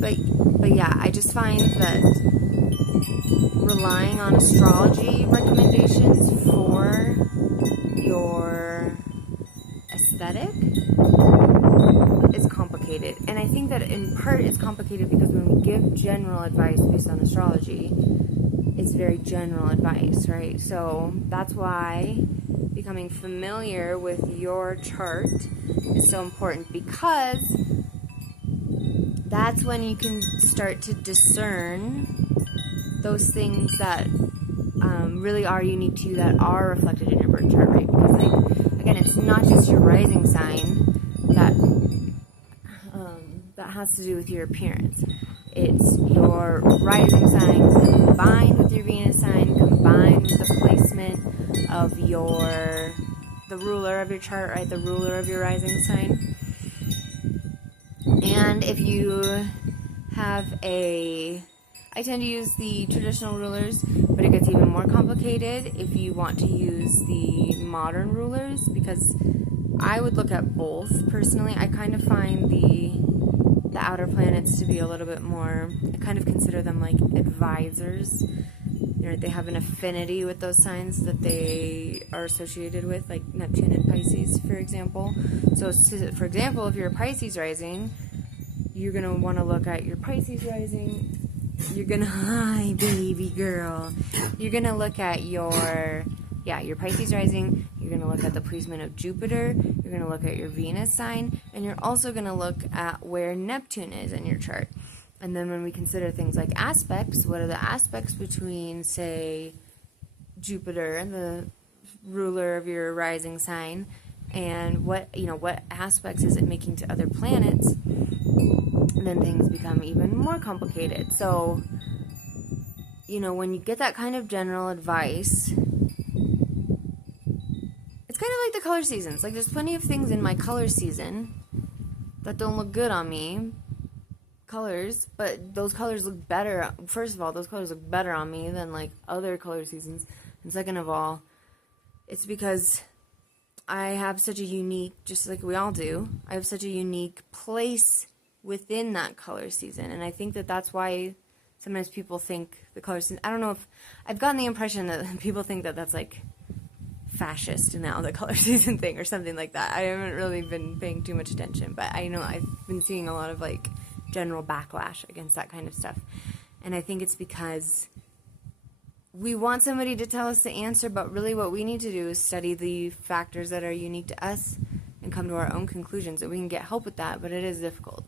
But yeah, I just find that relying on astrology recommendations for your aesthetic is complicated. And I think that in part it's complicated because when we give general advice based on astrology, it's very general advice, right? So that's why becoming familiar with your chart is so important, because that's when you can start to discern those things that really are unique to you, that are reflected in your birth chart, right? Because, like, again, it's not just your rising sign that has to do with your appearance. It's your rising sign combined with your Venus sign, combined with the placement of the ruler of your chart, right? The ruler of your rising sign. And if you have I tend to use the traditional rulers, but it gets even more complicated if you want to use the modern rulers, because I would look at both personally. I kind of find the outer planets to be a little bit more, I kind of consider them like advisors. You know, they have an affinity with those signs that they are associated with, like Neptune and Pisces, for example. So, for example, if you're a Pisces rising, you're going to want to look at your Pisces rising. You're going to, hi, baby girl. You're going to look at your Pisces rising. You're going to look at the placement of Jupiter. You're going to look at your Venus sign. And you're also going to look at where Neptune is in your chart. And then when we consider things like aspects, what are the aspects between, say, Jupiter, the ruler of your rising sign, and what aspects is it making to other planets? And then things become even more complicated. So, when you get that kind of general advice, it's kind of like the color seasons. Like, there's plenty of things in my color season that don't look good on me, colors, but those colors look better. First of all, those colors look better on me than, like, other color seasons. And second of all, it's because I have such a unique, just like we all do, I have such a unique place within that color season. And I think that that's why sometimes people think the color season, I don't know if, I've gotten the impression that people think that that's like fascist now, the color season thing or something like that. I haven't really been paying too much attention, but I know I've been seeing a lot of like general backlash against that kind of stuff. And I think it's because we want somebody to tell us the answer, but really what we need to do is study the factors that are unique to us and come to our own conclusions. And we can get help with that, but it is difficult.